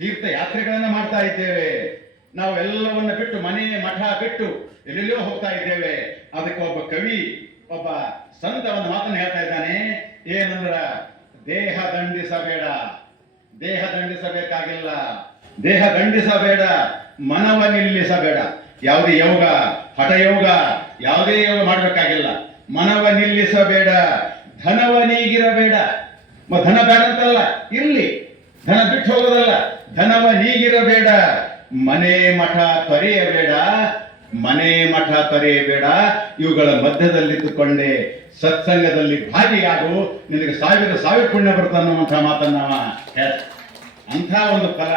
ತೀರ್ಥ ಯಾತ್ರೆಗಳನ್ನ ಮಾಡ್ತಾ ಇದ್ದೇವೆ. ನಾವು ಎಲ್ಲವನ್ನ ಬಿಟ್ಟು ಮನೆ, ಮಠ ಬಿಟ್ಟು ಎಲ್ಲೆಲ್ಲೋ ಹೋಗ್ತಾ ಇದ್ದೇವೆ. ಅದಕ್ಕೆ ಒಬ್ಬ ಕವಿ, ಒಬ್ಬ ಸಂತ ಒಂದು ಮಾತನ್ನು ಹೇಳ್ತಾ ಇದ್ದಾನೆ. ಏನಂದ್ರ, ದೇಹ ದಂಡಿಸಬೇಡ. ದೇಹ ದಂಡಿಸಬೇಕಾಗಿಲ್ಲ. ದೇಹ ದಂಡಿಸಬೇಡ. ಮನವ ನಿಲ್ಲಿಸಬೇಡ. ಯಾವುದೇ ಯೋಗ ಹಠಯೋಗ ಯಾವುದೇ ಯೋಗ ಮಾಡಬೇಕಾಗಿಲ್ಲ. ಮನವ ನಿಲ್ಲಿಸಬೇಡ. ಧನವ ನೀಗಿರಬೇಡ ಧನ ಬೇಡ ಅಂತಲ್ಲ. ಇರ್ಲಿ. ಧನ ಬಿಟ್ಟು ಹೋಗೋದಲ್ಲ. ಧನವ ನೀಗಿರಬೇಡ, ಮನೆ ಮಠ ತೊರೆಯಬೇಡ, ಮನೆ ಮಠ ತೊರೆಯಬೇಡ. ಇವುಗಳ ಮಧ್ಯದಲ್ಲಿದ್ದುಕೊಂಡೆ ಸತ್ಸಂಗದಲ್ಲಿ ಭಾಗಿಯಾಗು. ನಿನಗೆ ಸಾವಿರ ಸಾವಿರ ಪುಣ್ಯ ಬರುತ್ತೆ ಅನ್ನುವಂಥ ಮಾತನ್ನ ಅಂಥ ಒಂದು ಫಲ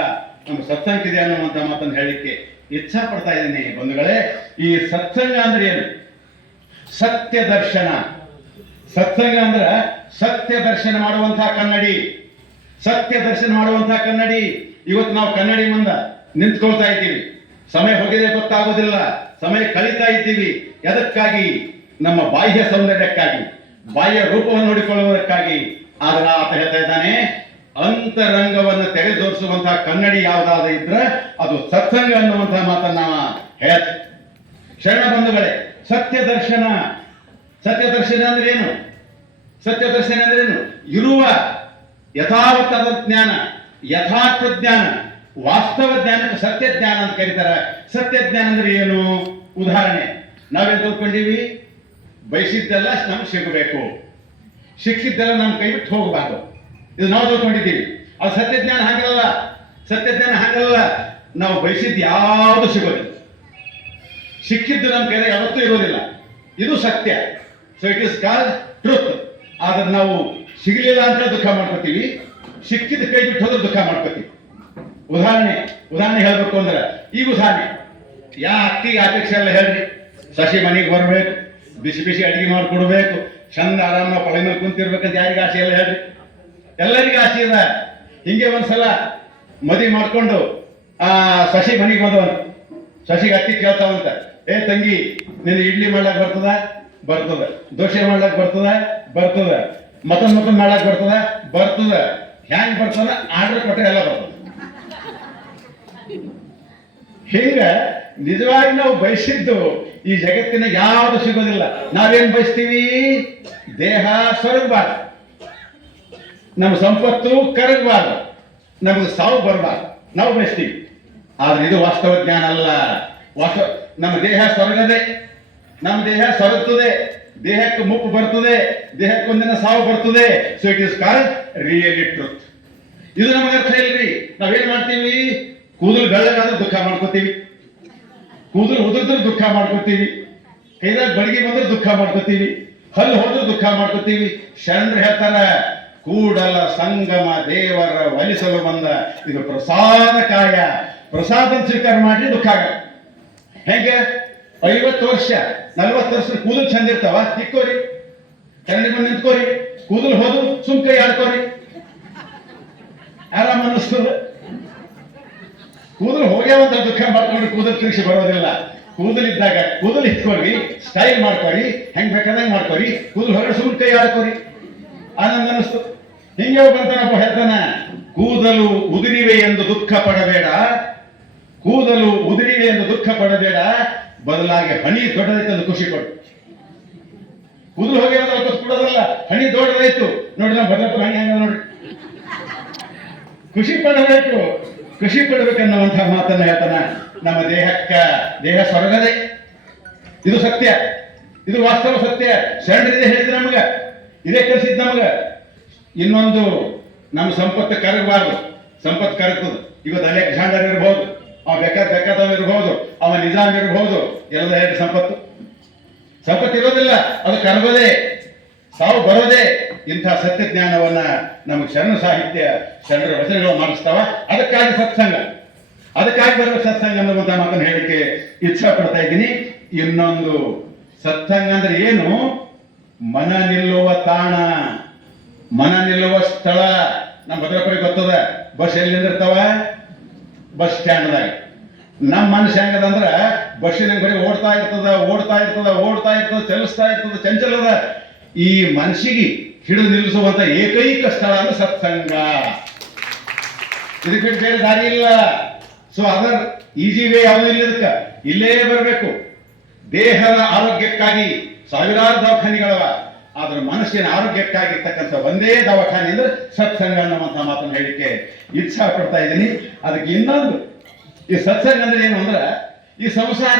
ನಮ್ಮ ಇದೆ ಅನ್ನುವಂಥ ಮಾತನ್ನು ಹೇಳಿಕ್ಕೆ ಇಚ್ಛಾ ಪಡ್ತಾ ಇದ್ದೀನಿ. ಬಂಧುಗಳೇ, ಈ ಸತ್ಸಂಗ ಅಂದ್ರೆ ಏನು? ಸತ್ಯ ದರ್ಶನ. ಸತ್ಸಂಗ ಅಂದ್ರ ಸತ್ಯ ದರ್ಶನ ಮಾಡುವಂತಹ ಕನ್ನಡಿ. ಸತ್ಯ ದರ್ಶನ ಮಾಡುವಂತಹ ಕನ್ನಡಿ. ಇವತ್ತು ನಾವು ಕನ್ನಡಿ ಮುಂದ ನಿಂತ್ಕೊಳ್ತಾ ಇದ್ದೀವಿ. ಸಮಯ ಹೋಗಿದೆ ಗೊತ್ತಾಗೋದಿಲ್ಲ. ಸಮಯ ಕಳೀತಾ ಇದ್ದೀವಿ. ಎದಕ್ಕಾಗಿ? ನಮ್ಮ ಬಾಹ್ಯ ಸೌಂದರ್ಯಕ್ಕಾಗಿ. ಬಾಹ್ಯ ರೂಪವನ್ನು ನೋಡಿಕೊಳ್ಳುವುದಕ್ಕಾಗಿ. ಆದ್ರೆ ಆತ ಹೇಳ್ತಾ ಇದ್ದಾನೆ, ಅಂತರಂಗವನ್ನು ತೆಗೆದೋರಿಸುವಂತಹ ಕನ್ನಡಿ ಯಾವುದಾದ ಇದ್ರೆ ಅದು ಸತ್ಸಂಗ ಅನ್ನುವಂತಹ ಮಾತನ್ನ ಹೇಳ ಶರಣ ಬಂಧುಗಳೇ ಸತ್ಯ ದರ್ಶನ ಸತ್ಯ ದರ್ಶನ ಅಂದ್ರೆ ಏನು? ಸತ್ಯ ದರ್ಶನ ಅಂದ್ರೆ ಏನು? ಇರುವ ಯಥಾವತ್ತಾದ ಜ್ಞಾನ. ಯಥಾರ್ಥ ಜ್ಞಾನ ವಾಸ್ತವ ಜ್ಞಾನಕ್ಕೆ ಸತ್ಯ ಜ್ಞಾನ ಅಂತ ಕರೀತಾರೆ. ಸತ್ಯ ಜ್ಞಾನ ಅಂದ್ರೆ ಏನು? ಉದಾಹರಣೆ. ನಾವೇನ್ ತಿಳ್ಕೊಂಡೀವಿ ಬಯಸಿದ್ದೆಲ್ಲ ನಮ್ಗೆ ಸಿಗಬೇಕು. ಶಿಕ್ಷಿದ್ದೆಲ್ಲ ನಮ್ಮ ಕೈ ಬಿಟ್ಟು ಹೋಗಬಾರ್ದು. ಇದು ನಾವು ತಿಳ್ಕೊಂಡಿದ್ದೀವಿ ಅದು ಸತ್ಯ ಜ್ಞಾನ ಹಾಗಲ್ಲ ಸತ್ಯ ಜ್ಞಾನ ಹಾಗಲ್ಲ ನಾವು ಬಯಸಿದ್ದು ಯಾವುದು ಸಿಗೋದಿಲ್ಲ. ಸಿಕ್ಕಿದ್ದು ನಮ್ಮ ಕೈ ಯಾವತ್ತೂ ಇರೋದಿಲ್ಲ. ಇದು ಸತ್ಯ. So it is call truth ಆದ್ರೆ ನಾವು ಸಿಗಲಿಲ್ಲ ಅಂತ ದುಃಖ ಮಾಡ್ಕೋತೀವಿ. ಸಿಕ್ಕಿದ ಕೈ ಬಿಟ್ಟು ಹೋದ್ರೆ ದುಃಖ ಮಾಡ್ಕೋತೀವಿ ಉದಾಹರಣೆ ಉದಾಹರಣೆ ಹೇಳ್ಬೇಕು ಅಂದ್ರೆ ಈ ಉದಾಹರಣೆ. ಯಾ ಅಕ್ಕಿ ಅಪೇಕ್ಷೆ ಎಲ್ಲ ಹೇಳ್ರಿ, ಸಸಿ ಮನೆಗೆ ಬರಬೇಕು, ಬಿಸಿ ಬಿಸಿ ಅಡಿಗೆ ಮಾಡ್ಕೊಡ್ಬೇಕು ಚಂದ ಆರಾಮ ಪಳೆ ಮೇಲೆ ಕುಂತಿರ್ಬೇಕಂತ ಯಾರಿಗೆ ಆಸೆ ಎಲ್ಲ ಹೇಳ್ರಿ? ಎಲ್ಲರಿಗೂ ಆಸೆ ಇದೆ. ಹಿಂಗೆ ಒಂದ್ಸಲ ಮದಿ ಮಾಡ್ಕೊಂಡು, ಆ, ಸಸಿ ಮನೆಗೆ ಬಂದವನು. ಸಸಿಗೆ ಅತ್ತಿ ಕೇಳ್ತಾವಂತ, ಏ ತಂಗಿ, ನಿನ್ನ ಇಡ್ಲಿ ಮಾಡ್ಲಾಕ್ ಬರ್ತದ? ಬರ್ತದ. ದೋಸೆ ಮಾಡ್ಲಾಕ್ ಬರ್ತದ? ಬರ್ತದ. ಮತ್ತೊಂದ್ ಮತ್ತೊಂದ್ ಮಾಡ್ಲಾಕ್ ಬರ್ತದ? ಬರ್ತದ. ಹ್ಯಾಂಗ್ ಬರ್ತದ ಆರ್ಡರ್ ಕೊಟ್ಟರೆ ಎಲ್ಲ ಬರ್ತದೆ ಹಿಂಗ ನಿಜವಾಗಿ ನಾವು ಬಯಸಿದ್ದು ಈ ಜಗತ್ತಿನ ಯಾವುದು ಸಿಗೋದಿಲ್ಲ. ನಾವೇನ್ ಬಯಸ್ತೀವಿ? ದೇಹ ಸೊರಗಬಾರ್ದು ನಮ್ಮ ಸಂಪತ್ತು ಕರಗಬಾರ್ದು. ನಮಗೆ ಸಾವು ಬರಬಾರ್ದು. ನಾವು ಬಯಸ್ತೀವಿ. ಆದ್ರೆ ಇದು ವಾಸ್ತವ ಜ್ಞಾನ ಅಲ್ಲ. ವಾಸ್ತವ ನಮ್ಮ ದೇಹ ಸೊರಗದೆ ನಮ್ಮ ದೇಹ ಸೊರಗ್ತದೆ ದೇಹಕ್ಕೆ ಮುಪ್ಪು ಬರ್ತದೆ, ದೇಹಕ್ಕೆ ಒಂದಿನ ಸಾವು ಬರ್ತದೆ. So it is called really truth ಇದು ನಮಗೆ ಅರ್ಥ ಇಲ್ರಿ. ನಾವೇನ್ ಮಾಡ್ತೀವಿ? ಕೂದಲು ಬೆಳ್ಳಗಾದ್ರೆ ದುಃಖ ಮಾಡ್ಕೋತೀವಿ. ಕೂದಲು ಉದುರಿದ್ರೆ ದುಃಖ ಮಾಡ್ಕೋತೀವಿ. ಕೈದಾಗ ಬಡಿಗೆ ಬಂದ್ರೆ ದುಃಖ ಮಾಡ್ಕೋತೀವಿ. ಹಲ್ಲು ಹೋದ್ರೆ ದುಃಖ ಮಾಡ್ಕೋತೀವಿ. ಶರಣರು ಹೇಳ್ತಾರ, ಕೂಡಲ ಸಂಗಮ ದೇವರ ಒಲಿಸಲು ಬಂದ ಇದು ಪ್ರಸಾದ ಕಾಯ ಪ್ರಸಾದ ಸ್ವೀಕಾರ ಮಾಡಿ ದುಃಖ ಆಗ ಹೆಂಗೆ? ಐವತ್ತು ವರ್ಷ, ನಲ್ವತ್ತು ವರ್ಷ ಕೂದಲು ಚಂದ ಇರ್ತಾವ? ತಿಕ್ಕೋರಿ. ಕನ್ನಡಿ ಬಂದು ನಿಂತ್ಕೋರಿ. ಕೂದಲು ಹೋದ್ರು ಸುಮ್ ಕೈ ಆಡ್ಕೋರಿ. ಆರಾಮ ಅನ್ನಿಸ್ತದ. ಕೂದಲು ಹೋಗ್ಯಾವಂತ ದುಃಖ ಮಾಡ್ಕೊಂಡು ಕೂದಲು ತಿರುಗಿಸಿ ಬರೋದಿಲ್ಲ. ಕೂದಲಿದ್ದಾಗ ಕೂದಲು ಇಟ್ಕೊರಿ ಸ್ಟೈಲ್ ಮಾಡ್ಕೊರಿ, ಹೆಂಗ್ ಬೇಕಾದಂಗ್ ಮಾಡ್ಕೊರಿ, ಕೂದಲು ಹೊರಗಡೆ ಸುಮ್ ಕೈ ಆಡ್ಕೋರಿ. ಆನಂದ ಅನ್ನಿಸ್ತು. ಹಿಂಗೆ ಹೋಗ್ತಾನಪ್ಪ ಹೇಳ್ತಾನ ಕೂದಲು ಉದುರಿವೆ ಎಂದು ದುಃಖ ಪಡಬೇಡ. ಕೂದಲು ಉದುರಿವೆ ಎಂದು ದುಃಖ ಪಡಬೇಡ. ಬದಲಾಗಿ ಹಣಿ ದೊಡ್ಡದೈತೆ ಅಂತ ಖುಷಿ ಪಡು ಕುದುರು ಹೋಗಿ ಕೊಡೋದಲ್ಲ ಹಣಿ ದೊಡ್ಡದಾಯ್ತು. ನೋಡಿ ನಾವು ಬದಲಾಪುರ ಹಣಿ ಹಂಗ ನೋಡಿ. ಖುಷಿ ಪಡಬೇಕು, ಖುಷಿ ಪಡಬೇಕನ್ನುವಂತಹ ಮಾತನ್ನ ಹೇಳ್ತಾನ ನಮ್ಮ ದೇಹಕ್ಕ, ದೇಹ ಸೊರಗದೆ ಇದು ಸತ್ಯ. ಇದು ವಾಸ್ತವ ಸತ್ಯ. ಶರಣರಿದೆ ಹೇಳಿದ್ರೆ ನಮಗ. ಇದೇ ಕಲಿಸಿದ್ ನಮಗ. ಇನ್ನೊಂದು, ನಮ್ಮ ಸಂಪತ್ತು ಕರಗಬಾರ್ದು. ಸಂಪತ್ತು ಕರಗ್ತದೆ. ಇವತ್ತು ಅಲೆಕ್ಸಾಂಡರ್ ಇರ್ಬೋದು. ಅವ ಬೆಕ್ಕ ಬೆಕ್ಕದವಿರಬಹುದು ಅವ ನಿಜಾಮ್ ಇರ್ಬೋದು ಎಲ್ಲ ಹೇಳಿ ಸಂಪತ್ತು? ಸಂಪತ್ತು ಇರೋದಿಲ್ಲ, ಅದು ಕರಗೋದೇ ಸಾವು ಬರೋದೇ ಇಂಥ ಸತ್ಯ ಜ್ಞಾನವನ್ನ ನಮಗೆ ಶರಣ ಸಾಹಿತ್ಯ, ಶರಣರ ವಚನಗಳು ಮಾಡಿಸ್ತಾವ? ಅದಕ್ಕಾಗಿ ಸತ್ಸಂಗ. ಅದಕ್ಕಾಗಿ ಬರುವ ಸತ್ಸಂಗ ಅನ್ನುವಂತ ಮಾತನ್ನು ಹೇಳಕ್ಕೆ ಇಚ್ಛೆ ಪಡ್ತಾ ಇದ್ದೀನಿ. ಇನ್ನೊಂದು ಸತ್ಸಂಗ ಅಂದ್ರೆ ಏನು? ಮನ ನಿಲ್ಲುವ ತಾಣ. ಮನ ನಿಲ್ಲುವ ಸ್ಥಳ. ನಮ್ಮ ಭದ್ರಪುರಿ ಗೊತ್ತದ? ಬಸ್ ಎಲ್ಲಿ ನಿಂದಿರ್ತಾವ? ಬಸ್ ಸ್ಟ್ಯಾಂಡ್ದಾಗ. ನಮ್ಮ ಮನುಷ್ಯ ಹೆಂಗದಂದ್ರೆ ಬಸ್ಸಿನ ಬರೀ ಓಡ್ತಾ ಇರ್ತದ ಓಡ್ತಾ ಇರ್ತದ ಓಡ್ತಾ ಇರ್ತದ, ಚಲಿಸ್ತಾ ಇರ್ತದ, ಚಂಚಲದ. ಈ ಮನಸ್ಸಿಗೆ ಹಿಡಿದು ನಿಲ್ಲಿಸುವಂತ ಏಕೈಕ ಸ್ಥಳ ಅಂದ್ರೆ ಸತ್ಸಂಗ. ಇದಕ್ಕೆ ಬೇರೆ ದಾರಿ ಇಲ್ಲ. ಸೊ ಅದರ್ ಈಸಿ ವೇ ಯಾವುದೂ ಇಲ್ಲ ಇದಕ್ಕೆ? ಇಲ್ಲೇ ಬರಬೇಕು. ದೇಹದ ಆರೋಗ್ಯಕ್ಕಾಗಿ ಸಾವಿರಾರು ದವಾಖಾನೆಗಳವ. ಆದ್ರೆ ಮನಸ್ಸಿನ ಆರೋಗ್ಯಕ್ಕಾಗಿರ್ತಕ್ಕಂಥ ಒಂದೇ ದವಾಖಾನೆ ಅಂದ್ರೆ ಸತ್ಸಂಗ ಅನ್ನುವಂಥ ಮಾತನ್ನು ಹೇಳಿಕೆ ಇಚ್ಛಾ ಪಡ್ತಾ ಇದ್ದೀನಿ. ಅದಕ್ಕೆ ಇನ್ನೊಂದು, ಈ ಸತ್ಸಂಗ ಅಂದ್ರೆ ಏನು ಅಂದ್ರೆ, ಈ ಸಂಸಾರ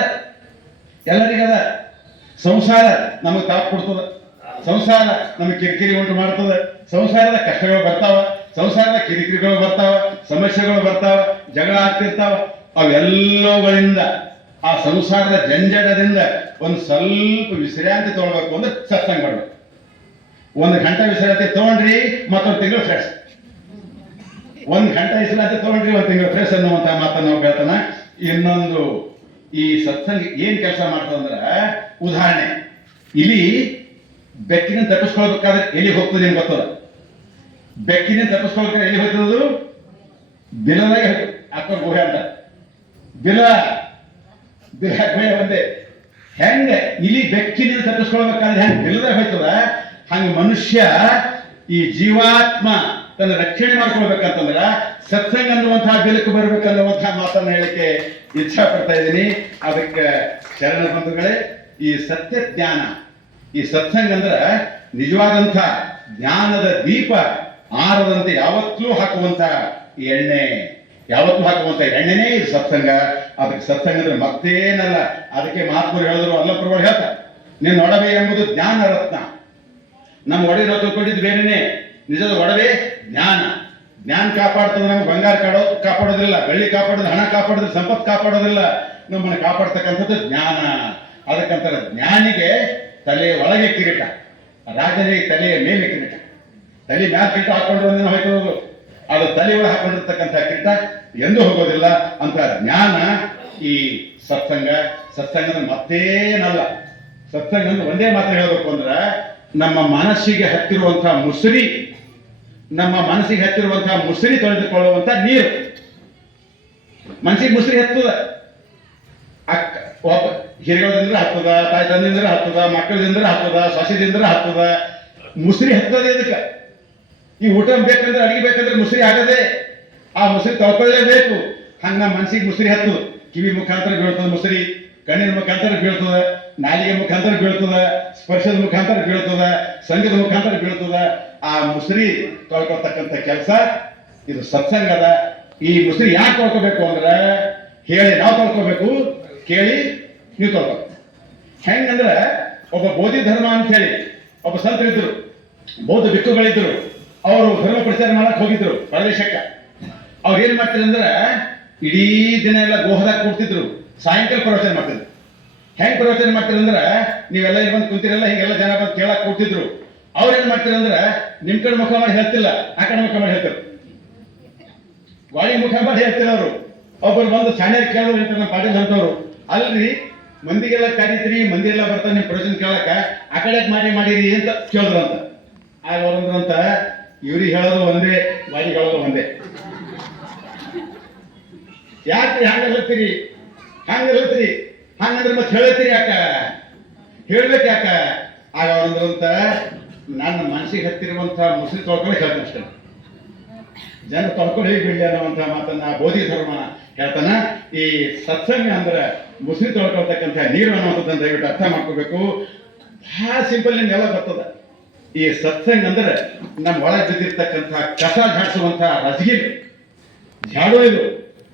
ಎಲ್ಲರಿಗದ ಸಂಸಾರ ನಮಗೆ ತಾಪ್ ಕೊಡ್ತದ. ಸಂಸಾರ ನಮಗೆ ಕಿರಿಕಿರಿ ಉಂಟು ಮಾಡ್ತದ. ಸಂಸಾರದ ಕಷ್ಟಗಳು ಬರ್ತಾವ, ಸಂಸಾರದ ಕಿರಿಕಿರಿಗಳು ಬರ್ತಾವ, ಸಮಸ್ಯೆಗಳು ಬರ್ತಾವ, ಜಗಳ ಆಗ್ತಿರ್ತಾವ. ಅವೆಲ್ಲವುಗಳಿಂದ, ಆ ಸಂಸಾರದ ಜಂಜಡದಿಂದ ಒಂದು ಸ್ವಲ್ಪ ವಿಶ್ರಾಂತಿ ತಗೊಳ್ಬೇಕು ಅಂದ್ರೆ ಸತ್ಸಂಗ ಮಾಡ್ಬೇಕು. ಒಂದು ಗಂಟೆ ವಿಶ್ರಾಂತಿ ತಗೊಂಡ್ರಿ ಮತ್ತೊಂದು ತಿಂಗಳು ಫ್ರೆಶ್ ಒಂದು ಗಂಟೆ ವಿಶ್ರಾಂತಿ ತಗೊಂಡ್ರಿ, ಒಂದು ತಿಂಗಳು ಫ್ರೆಶ್ ಅನ್ನುವಂತ ಮಾತನ್ನು ಹೇಳ್ತಾನ. ಇನ್ನೊಂದು ಈ ಸತ್ಸಂಗ ಏನ್ ಕೆಲಸ ಮಾಡ್ತದಂದ್ರ ಉದಾಹರಣೆ. ಇಲಿ ಬೆಕ್ಕಿನ ತಪ್ಪಿಸ್ಕೊಳ್ಬೇಕಾದ್ರೆ ಎಲ್ಲಿ ಹೋಗ್ತದೆ ನಿಮ್ಗೆ ಗೊತ್ತದ? ಬೆಕ್ಕಿನ ತಪ್ಪಿಸ್ಕೊಳ್ಬೇಕಾದ್ರೆ ಎಲ್ಲಿ ಹೋಗ್ತದದು? ಬಿಲದಾಗ ಅಕ್ಕ ಗುಹೆ ಅಂತ. ಬಿಲ ಬಿಲ ಗುಹೆ ಒಂದೇ. ಹೆಂಗ? ಇಲಿ ಬೆಕ್ಕಿನಿಂದ ತಪ್ಪಿಸ್ಕೊಳ್ಬೇಕಾದ್ರೆ ಹೆಂಗ್? ಬಿಲದಾಗ ಹೋಯ್ತದ? ಹಂಗ ಮನುಷ್ಯ ಈ ಜೀವಾತ್ಮ ತನ್ನ ರಕ್ಷಣೆ ಮಾಡ್ಕೊಳ್ಬೇಕಂತಂದ್ರ ಸತ್ಸಂಗ ಅನ್ನುವಂತಹ ಬಿಲಕ್ಕೆ ಬರ್ಬೇಕನ್ನುವಂತಹ ಮಾತನ್ನ ಹೇಳಕ್ಕೆ ಇಚ್ಛಾ ಪಡ್ತಾ ಇದ್ದೀನಿ. ಅದಕ್ಕೆ ಶರಣ ಬಂಧುಗಳೇ, ಈ ಸತ್ಯ ಜ್ಞಾನ, ಈ ಸತ್ಸಂಗ ಅಂದ್ರ ನಿಜವಾದಂಥ ಜ್ಞಾನದ ದೀಪ ಆರದಂತೆ ಯಾವತ್ತೂ ಹಾಕುವಂತ ಎಣ್ಣೆ. ಯಾವತ್ತೂ ಹಾಕುವಂತ ಎಣ್ಣೆನೇ ಇದು ಸತ್ಸಂಗ. ಅದಕ್ಕೆ ಸತ್ಸಂಗ ಅಂದ್ರೆ ಮತ್ತೇನಲ್ಲ. ಅದಕ್ಕೆ ಮಹಾತ್ಮರು ಹೇಳಿದ್ರು ಅಲ್ಲಪ್ರಭು ಹೇಳ್ತಾರೆ, ನೀನು ನೋಡಬೇಕೆಂಬುದು ಎಂಬುದು ಜ್ಞಾನ ರತ್ನ ನಮ್ಮ ಒಡವೆ ನಾವು ತಿಳ್ಕೊಂಡಿದ್ದು ಬೇರೆನೆ. ನಿಜದ ಒಡವೆ, ಜ್ಞಾನ. ಜ್ಞಾನ ಕಾಪಾಡ್ತದೆ ನಮ್ಗೆ ಬಂಗಾರ ಕಾಡೋ, ಕಾಪಾಡೋದಿಲ್ಲ. ಬೆಳ್ಳಿ ಕಾಪಾಡೋದು, ಹಣ ಕಾಪಾಡೋದು, ಸಂಪತ್ತು ಕಾಪಾಡೋದಿಲ್ಲ. ನಮ್ಮನ್ನು ಕಾಪಾಡ್ತಕ್ಕಂಥದ್ದು ಜ್ಞಾನ. ಅದಕ್ಕಂತಾರೆ ಜ್ಞಾನಿಗೆ ತಲೆ ಒಳಗೆ ಕಿರೀಟ. ರಾಜನಿಗೆ ತಲೆಯ ಮೇಲೆ ಕಿರೀಟ. ತಲೆ ಮ್ಯಾಲ ಕಿರೀಟ ಹಾಕೊಂಡು ಒಂದಿನ ಹೋಯ್ತು ಅದು ತಲೆ ಒಳಗೆ ಹಾಕೊಂಡಿರ್ತಕ್ಕಂಥ ಕಿರೀಟ ಎಂದೂ ಹೋಗೋದಿಲ್ಲ. ಅಂತ ಜ್ಞಾನ ಈ ಸತ್ಸಂಗ, ಸತ್ಸಂಗದ ಮತ್ತೇನಲ್ಲ. ಸತ್ಸಂಗ ಅಂದ್ರೆ ಒಂದೇ ಮಾತ್ರ ಹೇಳಬೇಕು ಅಂದ್ರೆ ನಮ್ಮ ಮನಸ್ಸಿಗೆ ಹತ್ತಿರುವಂತಹ ಮುಸುರಿ, ನಮ್ಮ ಮನಸ್ಸಿಗೆ ಹತ್ತಿರುವಂತಹ ಮುಸುರಿ ತೊಳೆದುಕೊಳ್ಳುವಂತ ನೀರು. ಮನಸ್ಸಿಗೆ ಮುಸುರಿ ಹತ್ತದ? ಅಕ್ಕ, ಒಬ್ಬ ಹಿರಿಯದಿಂದ ಹತ್ತದ ತಾಯಿ ತಂದಿಂದ ಹತ್ತದ ಮಕ್ಕಳಿಂದ್ರ ಹತ್ತದ ಸೊಸೆದಿಂದ ಹತ್ತದ. ಮುಸುರಿ ಹತ್ತದ ಇದಕ್ಕೆ. ಈ ಊಟ ಬೇಕಂದ್ರೆ, ಅಡಿಗೆ ಬೇಕಂದ್ರೆ ಮುಸುರಿ ಆಗದೆ ಆ ಮುಸುರಿ ತೊಳ್ಕೊಳ್ಳೇಬೇಕು ಹಂಗ ಮನಸ್ಸಿಗೆ ಮುಸುರಿ ಹತ್ತದ. ಕಿವಿ ಮುಖಾಂತರ ಬೀಳ್ತದ ಮುಸುರಿ, ಕಣ್ಣಿನ ಮುಖಾಂತರ ಬೀಳ್ತದ. ನಾಲಿಗೆ ಮುಖಾಂತರ ಬೀಳ್ತದ, ಸ್ಪರ್ಶದ ಮುಖಾಂತರ ಬೀಳ್ತದ, ಸಂಘದ ಮುಖಾಂತರ ಬೀಳ್ತದ. ಆ ಮುಸುರಿ ತೊಳ್ಕೊಳ್ತಕ್ಕಂಥ ಕೆಲಸ ಇದು ಸತ್ಸಂಗದ ಈ ಮುಸುರಿ ಯಾಕೆ ತೊಳ್ಕೊಬೇಕು ಅಂದ್ರೆ, ಹೇಳಿ ನಾವು ತೊಳ್ಕೊಬೇಕು, ಕೇಳಿ ನೀವು ತೊಳ್ಕೊ ಹೆಂಗಂದ್ರ, ಒಬ್ಬ ಬೋಧಿ ಧರ್ಮ ಅಂತ ಹೇಳಿ, ಒಬ್ಬ ಸಂತರಿದ್ರು ಬೌದ್ಧ ಬಿಕ್ಕುಗಳಿದ್ರು ಅವರು ಧರ್ಮ ಪ್ರಚಾರ ಮಾಡಕ್ ಹೋಗಿದ್ರು ಪ್ರದೇಶಕ್ಕೆ. ಅವ್ರು ಏನ್ ಮಾಡ್ತಾರೆ ಅಂದ್ರೆ, ಇಡೀ ದಿನ ಎಲ್ಲ ಗೋಹದಾಗ ಕೂಡ್ತಿದ್ರು, ಸಾಯಂಕಾಲ ಪ್ರವಚನ ಮಾಡ್ತಿದ್ರು. ಹೆಂಗ್ ಪ್ರವಚನ ಮಾಡ್ತೀರ ಅಂದ್ರೆ ನೀವೆಲ್ಲ ಇಲ್ಲಿ ಬಂದು ಕುಂತಿರಲ್ಲ, ಹಿಂಗೆಲ್ಲ ಜನ ಬಂದು ಕೇಳಕ್ ಕೂತಿದ್ರು. ಅವ್ರು ಏನ್ ಅಂದ್ರೆ ನಿಮ್ ಕಡೆ ಮುಖ ಮಾಡಿ ಹೇಳ್ತಿಲ್ಲ, ಆ ಕಡೆ ಮುಖ ಮಾಡಿ ಹೇಳ್ತಾರೆ. ಗಾಳಿ ಮುಖ ಮಾಡಿ ಹೇಳ್ತಿಲ್ಲ ಅವರು. ಒಬ್ಬರು ಬಂದು ಸಣ್ಣ ಕೇಳೋರು ಅಂತ ನಮ್ಮ ಪಾಟೀಲ್ ಅಂತವ್ರು ಅಲ್ರಿ, ಮಂದಿಗೆಲ್ಲ ಕರೀತೀರಿ ಮಂದಿ ಎಲ್ಲ ಬರ್ತಾರೆ, ನಿಮ್ ಪ್ರವಚನ ಕೇಳಕ ಆ ಕಡೆ ಮಾಡಿ ಮಾಡಿರಿ ಅಂತ ಕೇಳಿದ್ರು ಅಂತ ಆಗ ಅವ್ರಂದ್ರು ಅಂತ ಇವ್ರಿಗೆ ಹೇಳೋದು ಒಂದೇ ಗಾಡಿ ಹೇಳೋದು ಒಂದೇ. ಯಾಕೆ ಹಂಗ ಹೇಳ್ತೀರಿ? ಹಂಗ ಹೇಳ್ತೀರಿ? ಹಂಗಂದ್ರೆ ಮತ್ತೆ ಹೇಳ್ತೀರಿ ಯಾಕ? ಹೇಳ್ಬೇಕು ಯಾಕ? ಆಗ ಅಂತ, ನನ್ನ ಮನಸ್ಸಿಗೆ ಹತ್ತಿರುವಂತ ಮುಸ್ಲಿ ತೊಳ್ಕೊಂಡು ಹೇಳ್ತಾನೆ ಜನ ತೊಳ್ಕೊಂಡು ಹೇಗೆ ಬಿಡಲಿ ಅನ್ನುವಂಥ ಮಾತನ್ನ ಬೋಧಿ ಧರ್ಮ ಹೇಳ್ತಾನ. ಈ ಸತ್ಸಂಗ ಅಂದ್ರೆ ಮುಸ್ಲಿ ತೊಳ್ಕೊಳ್ತಕ್ಕಂಥ ನೀರು ಅನ್ನುವಂಥದ್ದನ್ನ ದಯವಿಟ್ಟು ಅರ್ಥ ಮಾಡ್ಕೋಬೇಕು. ಬಹಳ ಸಿಂಪಲ್ ನಿಮ್ಗೆಲ್ಲ ಬರ್ತದ. ಈ ಸತ್ಸಂಗ ಅಂದ್ರೆ ನಮ್ಮ ಒಳಗೆ ಬಿದ್ದಿರ್ತಕ್ಕಂಥ ಕಸ ಝಾಡಿಸುವಂಥ ರಸಗಿ ಝಾಡು ಇದು.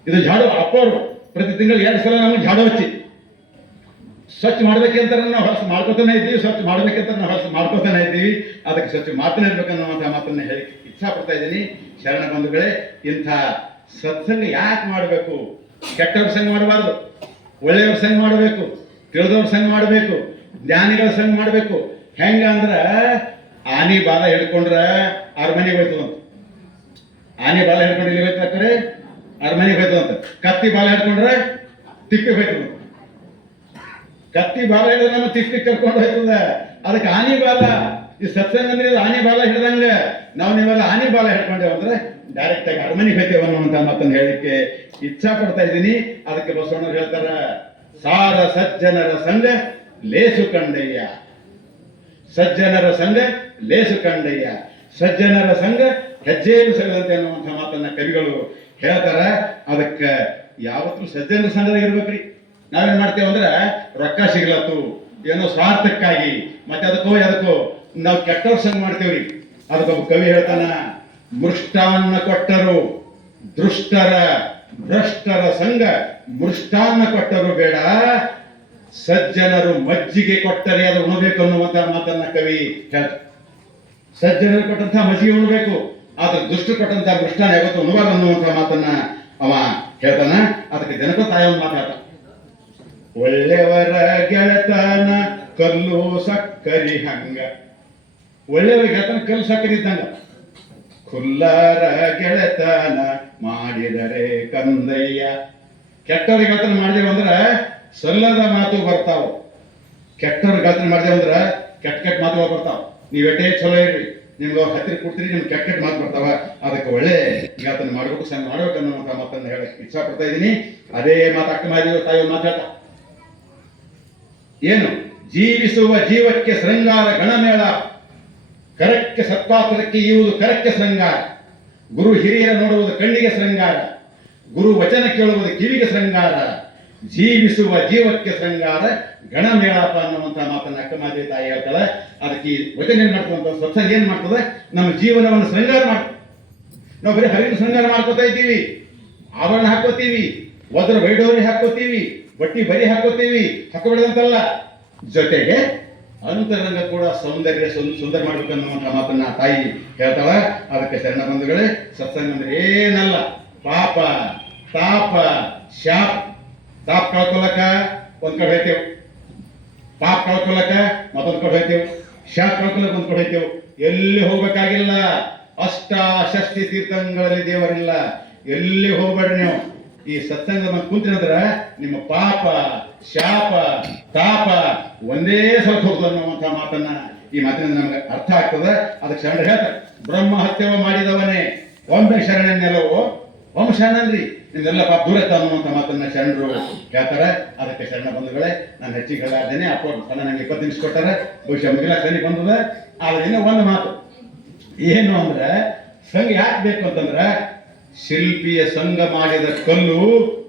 ಇದು ಝಾಡು ಅಪ್ಪವರು ಪ್ರತಿ ತಿಂಗಳು ಎರಡು ಸಲ ನಮ್ಗೆ ಝಾಡು ಹಚ್ಚಿ. ಸ್ವಚ್ಛ ಮಾಡ್ಬೇಕಂತ ನಾವು ಹೊಸ ಮಾಡ್ಕೋತಾನೆ ಇದ್ದೀವಿ, ಸ್ವಚ್ಛ ಮಾಡ್ಬೇಕಂತ ನಾವು ಹೊಸ ಮಾಡ್ಕೋತಾನೆ ಇದ್ದೀವಿ. ಅದಕ್ಕೆ ಸ್ವಚ್ಛ ಮಾಡ್ತಾನೆ ಇರ್ಬೇಕನ್ನುವಂಥ ಮಾತನ್ನ ಹೇಳಿ ಇಚ್ಛಾ ಪಡ್ತಾ ಇದ್ದೀನಿ. ಶರಣ ಬಂಧುಗಳೇ, ಇಂಥ ಸತ್ಸಂಗ ಯಾಕೆ ಮಾಡಬೇಕು? ಕೆಟ್ಟವ್ರ ಸಂಘ ಮಾಡಬಾರ್ದು. ಒಳ್ಳೆಯವ್ರ ಸಂಘ ಮಾಡಬೇಕು. ತಿಳಿದವ್ರ ಸಂಘ ಮಾಡಬೇಕು. ಜ್ಞಾನಿಗಳ ಸಂಘ ಮಾಡಬೇಕು. ಹೆಂಗ ಅಂದ್ರ ಆನಿ ಬಾಲ ಹಿಡ್ಕೊಂಡ್ರ ಅರಮನೆಗೆ ಹೋಯ್ತದಂತ. ಆನೆ ಬಾಲ ಹಿಡ್ಕೊಂಡು ಇಲ್ಲಿ ಹೋಯ್ತಾರೆ ಅರಮನೆಗೆ ಕತ್ತಿ ಬಾಲ ಹಿಡ್ಕೊಂಡ್ರೆ ತಿಪ್ಪಿ ಹೋಯ್ತದಂತ. ಕತ್ತಿ ಬಾಲ ಹಿಡಿದ್ರೆ ನಮ್ಮ ತಿಪ್ಪಿ ಕರ್ಕೊಂಡು ಹೋಯ್ತದೆ ಅದಕ್ಕೆ ಆನಿ ಬಾಲ, ಈ ಸತ್ಸಂಗ ಅಂದ್ರೆ ಆನಿ ಬಾಲ ಹಿಡ್ದಂಗೆ ನಾವು ನೀವೆಲ್ಲ ಆನಿ ಬಾಲ ಹಿಡ್ಕೊಂಡೇವು ಅಂದ್ರೆ ಡೈರೆಕ್ಟ್ ಆಗಿ ಅರಮನೆಗೆ ಹೋಯ್ತೇವೆ ಅನ್ನುವಂತ ಮಾತನ್ನು ಹೇಳಲಿಕ್ಕೆ ಇಚ್ಛಾ ಪಡ್ತಾ ಇದ್ದೀನಿ. ಅದಕ್ಕೆ ಬಸವಣ್ಣವ್ರು ಹೇಳ್ತಾರ, ಸಾರ ಸಜ್ಜನರ ಸಂಘ ಲೇಸು ಕಂಡಯ್ಯ. ಸಜ್ಜನರ ಸಂಘ ಲೇಸು ಕಂಡಯ್ಯ. ಸಜ್ಜನರ ಸಂಘ ಹೆಜ್ಜೆಯನ್ನು ಸಲ್ಲದಂತೆ ಅನ್ನುವಂಥ ಮಾತನ್ನ ಕವಿಗಳು ಹೇಳ್ತಾರ. ಅದಕ್ಕೆ ಯಾವತ್ತೂ ಸಜ್ಜನರ ಸಂಘದಾಗ ಇರ್ಬೇಕ್ರಿ ನಾವೇನ್ ಮಾಡ್ತೇವೆ ಅಂದ್ರೆ ರೊಕ್ಕ ಸಿಗ್ಲತ್ತು, ಏನೋ ಸ್ವಾರ್ಥಕ್ಕಾಗಿ. ಮತ್ತೆ ಅದಕ್ಕೋ ಅದಕ್ಕೋ ನಾವು ಕೆಟ್ಟವ್ರ ಸಂಘ ಮಾಡ್ತೇವ್ರಿ. ಅದಕ್ಕೊಬ್ಬ ಕವಿ ಹೇಳ್ತಾನ, ಮೃಷ್ಟಾನ್ನ ಕೊಟ್ಟರು ದೃಷ್ಟರ, ಭ್ರಷ್ಟರ ಸಂಘ. ಮೃಷ್ಟಾನ್ನ ಕೊಟ್ಟರು ಬೇಡ, ಸಜ್ಜನರು ಮಜ್ಜಿಗೆ ಕೊಟ್ಟರೆ ಅದು ಉಣಬೇಕು ಅನ್ನುವಂತ ಮಾತನ್ನ ಕವಿ ಹೇಳ್ತಾರೆ ಸಜ್ಜನರು ಕೊಟ್ಟಂತ ಮಜ್ಜಿಗೆ ಉಣಬೇಕು, ಆದ್ರೆ ದುಷ್ಟ ಕೊಟ್ಟಂತ ಮೃಷ್ಟಾನ ಯಾವತ್ತು ಉಣಬಾರ್ದು ಅನ್ನುವಂತ ಮಾತನ್ನ ಅವ ಹೇಳ್ತಾನ. ಅದಕ್ಕೆ ಜನಕ ಒಂದು ಮಾತಾಡ್ತ ಒಳ್ಳೆಯವರ ಗೆಳತನ ಕಲ್ಲು ಸಕ್ಕರಿ ಹಂಗ. ಒಳ್ಳೆಯವರ ಗೆಳತನ ಕಲ್ಲು ಸಕ್ಕರಿ ಇದ್ದಂಗ. ಖುಲ್ಲಾರ ಗೆಳತನ ಮಾಡಿದರೆ ಕಂದಯ್ಯ ಕೆಟ್ಟವ್ರ ಗೆಳತನ ಅಂದ್ರ ಸಲ್ಲದ ಮಾತು ಬರ್ತಾವ. ಕೆಟ್ಟವ್ರ ಗೆಳತನ ಅಂದ್ರ ಕೆಟ್ಟ ಕೆಟ್ಟ ಮಾತುಗಳು ಬರ್ತಾವ. ನೀವು ಎಟ್ಟೇ ಚಲೋ ಇರ್ರಿ, ನಿಮ್ಗೆ ಅವ್ರ ಹತ್ತಿರ ಕೊಡ್ತೀರಿ, ನಿಮ್ಗೆ ಕೆಟ್ಟ ಕೆಟ್ಟ ಮಾತು ಬರ್ತಾವ. ಅದಕ್ಕೆ ಒಳ್ಳೆ ಗೆಳತನ ಮಾಡ್ಬೇಕು ಸಂಗ ಮಾಡ್ಬೇಕು ಅನ್ನೋ ಮಾತನ್ನು ಹೇಳಕ್ಕೆ ಇಚ್ಛಾ ಪಡ್ತಾ ಇದ್ದೀನಿ. ಅದೇ ಮಾತು ಅಕ್ಕ ಮಾದಿ ತಾಯಿ ಮಾತಾಡ್ತಾ. ಏನು? ಜೀವಿಸುವ ಜೀವಕ್ಕೆ ಶೃಂಗಾರ ಗಣಮೇಳ. ಕರಕ್ಕೆ ಸತ್ಪಾತ್ರಕ್ಕೆ ಇವುದು ಕರಕ್ಕೆ ಶೃಂಗಾರ. ಗುರು ಹಿರಿಯರ ನೋಡುವುದು ಕಣ್ಣಿಗೆ ಶೃಂಗಾರ. ಗುರು ವಚನ ಕೇಳುವುದು ಕಿವಿಗೆ ಶೃಂಗಾರ. ಜೀವಿಸುವ ಜೀವಕ್ಕೆ ಶೃಂಗಾರ ಗಣಮೇಳಪ್ಪ ಅನ್ನುವಂತ ಮಾತನ್ನ ಅಕ್ಕಮಾದೇವಿ ತಾಯಿ ಹೇಳ್ತಾಳೆ. ಅದಕ್ಕೆ ಈ ವಚನ ಏನ್ ಮಾಡ್ತದಂತ ಸತ್ಸಂಗ ಏನ್ ಮಾಡ್ತದೆ? ನಮ್ಮ ಜೀವನವನ್ನು ಶೃಂಗಾರ ಮಾಡ್ತದೆ ನಾವು ಬರೀ ಹರಿದು ಶೃಂಗಾರ ಮಾಡ್ಕೋತಾ ಇದ್ದೀವಿ. ಆವರಣ ಹಾಕೋತೀವಿ ಒದ್ರ ವೈಡೋರಿ ಹಾಕೋತೀವಿ ಬಟ್ಟಿ ಬರಿ ಹಾಕೋತೀವಿ. ಹಾಕೋಬಿಡದಂತಲ್ಲ ಜೊತೆಗೆ ಅಂತರಂಗ ಕೂಡ ಸೌಂದರ್ಯ ಸುಂದ್- ಸುಂದರ ಮಾಡ್ಬೇಕು ಅನ್ನುವಂಥ ಮಾತನ್ನ ತಾಯಿ ಹೇಳ್ತಾಳ. ಅದಕ್ಕೆ ಶರಣ ಬಂಧುಗಳೇ, ಸತ್ಸಂಗ ಅಂದ್ರೆ ಏನಲ್ಲ. ಪಾಪ, ತಾಪ, ಶಾಪ್. ತಾಪ್ ಕಳ್ಕೊಳಕ ಒಂದ್ ಕಡೆ ಹೇಳ್ತೇವೆ ಪಾಪ ಕಳ್ಕೊಳಕ ಮತ್ತೊಂದ್ ಕಡೆ ಹೇಳ್ತೇವೆ ಶಾಪ್ ಕಳ್ಕೊಳಕ್ ಒಂದ್ ಕಡೆ ಹೇಳ್ತೇವೆ ಎಲ್ಲಿ ಹೋಗ್ಬೇಕಾಗಿಲ್ಲ. ಅಷ್ಟ ಷಷ್ಟಿ ತೀರ್ಥಂಗಳಲ್ಲಿ ದೇವರಿಲ್ಲ. ಎಲ್ಲಿ ಹೋಗ್ಬೇಡ್ರಿ ನೀವು? ಈ ಸತ್ಸಂಗ ಬಂದು ನಂತರ ನಿಮ್ಮ ಪಾಪ, ಶಾಪ, ತಾಪ ಒಂದೇ ಸಲ ಹೋಗ್ತದೆ ಅನ್ನುವಂಥ ಮಾತನ್ನ ಈ ಮಾತಿನಿಂದ ನಮಗೆ ಅರ್ಥ ಆಗ್ತದೆ. ಅದಕ್ಕೆ ಶರಣ ಹೇಳ್ತಾರೆ, ಬ್ರಹ್ಮ ಹತ್ಯವ ಮಾಡಿದವನೇ ಒಮ್ಮೆ ಶರಣನೆಲ್ಲವೋ ಒಮ್ಮ ಶರಣನ್ರಿ ನಿಮ್ದೆಲ್ಲ ಪಾಪ ದೂರ ಅನ್ನುವಂಥ ಮಾತನ್ನ ಶರಣರು ಹೇಳ್ತಾರೆ. ಅದಕ್ಕೆ ಶರಣ ಬಂಧುಗಳೇ, ನಾನು ಹೆಚ್ಚಿಗೆ ಹೇಳಾದೇನೆ ಅಪ್ಪ ತನ್ನ ನನಗೆ ಇಪ್ಪತ್ತು ನಿಮಿಷ ಕೊಟ್ಟಾರೆ ಬಹುಶಃ ಮುಗಿಲ ಸರಿ ಬಂದದ. ಆದ್ರೆ ಇನ್ನೂ ಒಂದು ಮಾತು, ಏನು ಅಂದ್ರೆ, ಸಂಘ ಯಾಕೆ ಬೇಕು ಅಂತಂದ್ರೆ ಶಿಲ್ಪಿಯ ಸಂಘ ಮಾಡಿದ ಕಲ್ಲು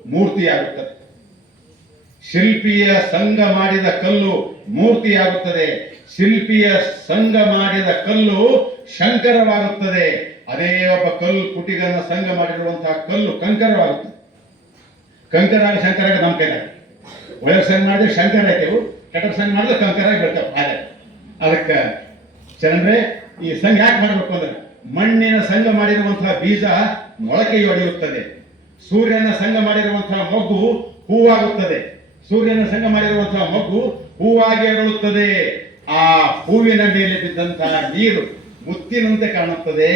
ಮೂರ್ತಿಯಾಗುತ್ತದೆ. ಶಿಲ್ಪಿಯ ಸಂಘ ಮಾಡಿದ ಕಲ್ಲು ಮೂರ್ತಿಯಾಗುತ್ತದೆ. ಶಿಲ್ಪಿಯ ಸಂಘ ಮಾಡಿದ ಕಲ್ಲು ಶಂಕರವಾಗುತ್ತದೆ. ಅದೇ ಒಬ್ಬ ಕಲ್ಲು ಕುಟಿಗನ ಸಂಘ ಮಾಡಿರುವಂತಹ ಕಲ್ಲು ಕಂಕರವಾಗುತ್ತದೆ. ಕಂಕರ ಶಂಕರ ನಮ್ಮ ಕೈಲ ಒಳ್ಳೆ ಸಂಘ ಮಾಡಿದ್ರೆ ಶಂಕರ ಆಯ್ತೇವು ಕೆಟ್ಟ ಸಂಘ ಮಾಡಿದ್ರೆ ಕಂಕರ ಆಗಿ ಹಾಗೆ ಅದಕ್ಕೆ ಚಂದ್ರೆ ಈ ಸಂಘ ಯಾಕೆ ಮಾಡಬೇಕು ಅಂದ್ರೆ ಮಣ್ಣಿನ ಸಂಘ ಮಾಡಿರುವಂತಹ ಬೀಜ ಮೊಳಕೆಯೊಡೆಯುತ್ತದೆ ಸೂರ್ಯನ ಸಂಘ ಮಾಡಿರುವಂತಹ ಮೊಗ್ಗು ಹೂವಾಗುತ್ತದೆ. ಸೂರ್ಯನ ಸಂಘ ಮಾಡಿರುವಂತಹ ಮೊಗ್ಗು ಹೂವಾಗಿ ಅರಳುತ್ತದೆ. ಆ ಹೂವಿನ ಮೇಲೆ ಬಿದ್ದಂತಹ ನೀರು ಮುತ್ತಿನಂತೆ ಕಾಣುತ್ತದೆ.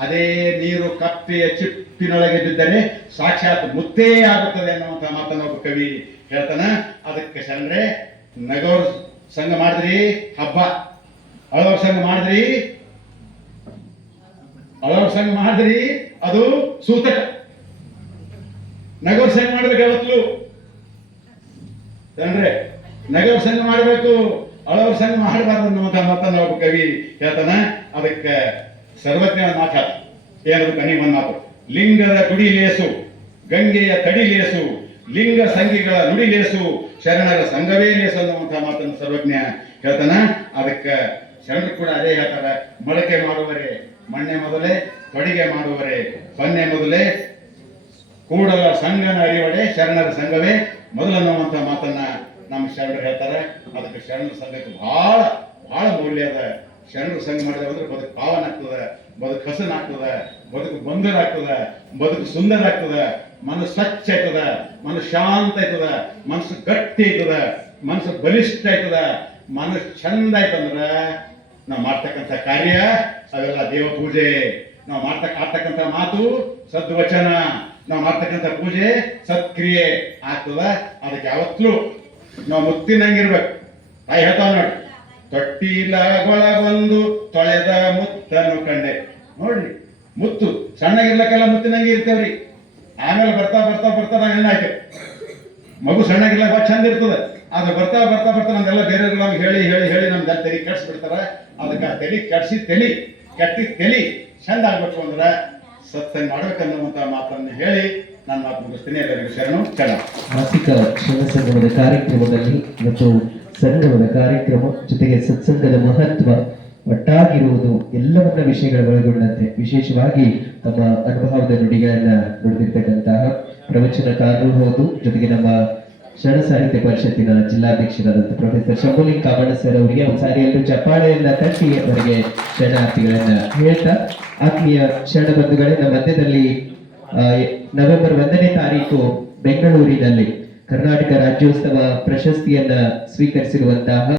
ಅದೇ ನೀರು ಕಪ್ಪೆಯ ಚಿಪ್ಪಿನೊಳಗೆ ಬಿದ್ದರೆ ಸಾಕ್ಷಾತ್ ಮುತ್ತೇ ಆಗುತ್ತದೆ ಅನ್ನುವಂತಹ ಮಾತನ್ನು ಒಬ್ಬ ಕವಿ ಹೇಳ್ತಾನ. ಅದಕ್ಕೆ ಚಂದ್ರೆ ನಗೋರ್ ಸಂಘ ಮಾಡಿದ್ರಿ, ಹಬ್ಬ. ಅಳವರ್ ಸಂಘ ಮಾಡಿದ್ರಿ ಅಳವರ್ ಸಂಘ ಮಾದರಿ, ಅದು ಸೂತಕ. ನಗರ ಸಂಘ ಮಾಡ್ಬೇಕು ಯಾವತ್ತೂ? ಅಂದ್ರೆ ನಗರ ಸಂಘ ಮಾಡಬೇಕು ಅಳವರ ಸಂಘ ಮಾಡಬಾರ್ದು ಅನ್ನುವಂಥ ಮತ ಒಬ್ಬ ಕವಿ ಹೇಳ್ತಾನ. ಅದಕ್ಕೆ ಸರ್ವಜ್ಞ ಮಾತಾಡ ಏನದು ಕನಿ ಮಾತು. ಲಿಂಗದ ಗುಡಿ ಲೇಸು, ಗಂಗೆಯ ತಡಿ ಲೇಸು, ಲಿಂಗ ಸಂಘಿಗಳ ನುಡಿ ಲೇಸು, ಶರಣರ ಸಂಘವೇ ಲೇಸು ಅನ್ನುವಂಥ ಮಾತನ್ನು ಸರ್ವಜ್ಞ ಹೇಳ್ತಾನ. ಅದಕ್ಕೆ ಶರಣರು ಕೂಡ ಅದೇ ಹೇಳ್ತಾರ. ಮೊಳಕೆ ಮಾಡುವರೆ ಮಣ್ಣೆ ಮೊದಲೇ ಕಡಿಗೆ ಮಾಡುವರೆ ಸೊನ್ನೆ ಮೊದಲೇ ಕೂಡಲ ಸಂಘನ ಅರಿವಡೆ ಶರಣರ ಸಂಘವೇ. ಮೊದಲನ್ನುವಂತ ಮಾತನ್ನ ನಮ್ಮ ಶರಣರು ಹೇಳ್ತಾರೆ. ಅದಕ್ಕೆ ಶರಣರ ಸಂಘಕ್ಕೆ ಬಹಳ ಬಹಳ ಮೌಲ್ಯ ಅದ. ಶರಣರು ಸಂಘ ಮಾಡಿದ್ರೆ ಅಂದ್ರೆ ಬದುಕು ಪಾವನ ಆಗ್ತದೆ ಬದುಕು ಹಸನ ಆಗ್ತದೆ ಬದುಕು ಬಂಧನ ಆಗ್ತದೆ ಬದುಕು ಸುಂದರ ಆಗ್ತದ ಮನಸ್ಸು ಸ್ವಚ್ಛ ಆಯ್ತದ, ಮನಸ್ಸು ಶಾಂತ ಆಯ್ತದ, ಮನಸ್ಸು ಗಟ್ಟಿ ಆಯ್ತದ, ಮನಸ್ಸು ಬಲಿಷ್ಠ ಆಯ್ತದ, ಮನಸ್ಸು ಚಂದ ಆಯ್ತಂದ್ರ ನಾವು ಮಾಡ್ತಕ್ಕಂಥ ಕಾರ್ಯ ಅವೆಲ್ಲ ದೇವ ಪೂಜೆ. ನಾವು ಮಾಡ್ತಕ್ಕ ಆಡ್ತಕ್ಕಂಥ ಮಾತು ಸದ್ವಚನ. ನಾವು ಮಾಡ್ತಕ್ಕಂಥ ಪೂಜೆ ಸತ್ಕ್ರಿಯೆ ಆಗ್ತದ. ಅದಕ್ಕೆ ಯಾವತ್ತೂ ನಾವು ಮುತ್ತಿನಂಗಿರ್ಬೇಕು. ತಾಯಿ ಹೇಳ್ತಾವ ನೋಡಿ. ತೊಟ್ಟಿಲಗೊಳಗೊಂದು ತೊಳೆದ ಮುತ್ತನ್ನು ಕಂಡೆ. ನೋಡ್ರಿ, ಮುತ್ತು. ಸಣ್ಣಗಿರ್ಲಕ್ಕೆಲ್ಲ ಮುತ್ತಿನಂಗೆ ಇರ್ತೇವ್ರಿ. ಆಮೇಲೆ ಬರ್ತಾ ಬರ್ತಾ ಬರ್ತಾ ನಾವು ಹಾಕಿ ಮಗು ಸಣ್ಣಗಿರ್ಲ ಬಾ, ಚಂದ ಇರ್ತದೆ. ಅದು ಬರ್ತಾ ಬರ್ತಾ ಬರ್ತಾ ನಮ್ದೆಲ್ಲ ಬೇರೆ ನಮ್ಗೆ ಹೇಳಿ ಹೇಳಿ ಹೇಳಿ ನಮ್ದು ತಲೆ ಕೆಡ್ಸ್ಬಿಡ್ತಾರ. ಅದಕ್ಕೆ ತಲೆ ಕೆಡ್ಸಿ ತಲಿ ಕೆಟ್ಟಿ ಕಲಿ ಚಂದ ಆಗ್ಬೇಕು ಅಂದ್ರೆ ಸತ್ಸಂಗ ಮಾಡ್ಬೇಕನ್ನುವಂತ ಮಾತನ್ನು ಹೇಳಿ ನನ್ನ ಮಾತು ಮುಗಿಸ್ತೀನಿ. ಎಲ್ಲರಿಗೂ ಶರಣು, ಶರಣ. ಮಾಸಿಕ ಕಾರ್ಯಕ್ರಮದಲ್ಲಿ ಮತ್ತು ಸಂಗಮದ ಕಾರ್ಯಕ್ರಮ ಜೊತೆಗೆ ಸತ್ಸಂಗದ ಮಹತ್ವ ಒಟ್ಟಾಗಿರುವುದು ಎಲ್ಲವನ್ನ ವಿಷಯಗಳ ಒಳಗೊಂಡಂತೆ. ವಿಶೇಷವಾಗಿ ತಮ್ಮ ಅನುಭವದ ನುಡಿಗಳನ್ನ ನುಡಿದಿರ್ತಕ್ಕಂತಹ ಪ್ರವಚನಕಾರರು ಹೌದು, ಜೊತೆಗೆ ನಮ್ಮ ಶರಣ ಸಾಹಿತ್ಯ ಪರಿಷತ್ತಿನ ಜಿಲ್ಲಾಧ್ಯಕ್ಷರಾದಂತಹ ಪ್ರೊಫೆಸರ್ ಶಂಭುಲಿಂಗ್ ಕಾಮಣ್ಣ ಸರ್ ಅವರಿಗೆ ಒಂದ್ಸಾರಿ ಎಲ್ಲರೂ ಚಪ್ಪಾಳೆಯನ್ನ ತಟ್ಟಿ ಅವರಿಗೆ ಶರಣಾರ್ಥಿಗಳನ್ನ ಹೇಳ್ತಾ, ಆತ್ಮೀಯ ಶರಣ ಬಂಧುಗಳೇ, ನಮ್ಮ ಮಧ್ಯದಲ್ಲಿ ನವೆಂಬರ್ ಒಂದನೇ ತಾರೀಕು ಬೆಂಗಳೂರಿನಲ್ಲಿ ಕರ್ನಾಟಕ ರಾಜ್ಯೋತ್ಸವ ಪ್ರಶಸ್ತಿಯನ್ನ ಸ್ವೀಕರಿಸಿರುವಂತಹ